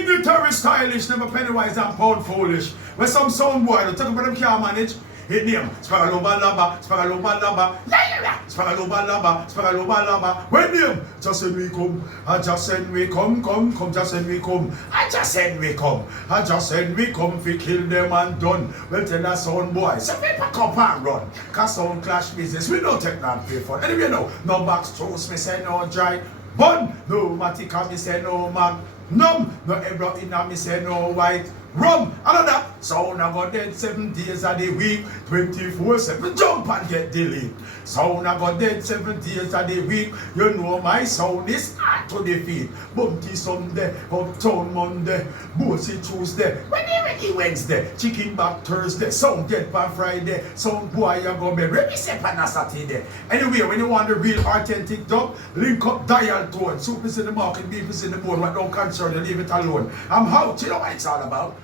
Dignitary stylish, never pennywise and pound foolish. When some sound boy, don't talk about them can't manage. Hit name, Spagaloba Laba, Spagaloba Laba, Spagaloba Laba, Spagaloba Laba. When name, just send we come, I just send we come, come, just send we come, I just send we come, I just send we come, fi kill them and done. Well tell that sound boy, some people come and run. Cause sound clash business, we don't take that pay for. Anyway, no box toast, me say no dry. Bun, no matica, me say no man. Numb, no ebro inna, me say no white. Rum, another sound I got dead 7 days of the week, 24/7 jump and get delete. Sound I got dead 7 days of the week. You know my sound is hard to defeat. Bumpy Sunday, Uptown Monday, Bossy Tuesday, Wednesday, Wednesday, Chicken back Thursday, sound get by Friday, sound boy you go be ready step on a Saturday. Anyway, when you want the real authentic dub, link up Dialtone. Soup is in the market, beef is in the bone. What don't concern you, leave it alone. I'm out, you know what it's all about.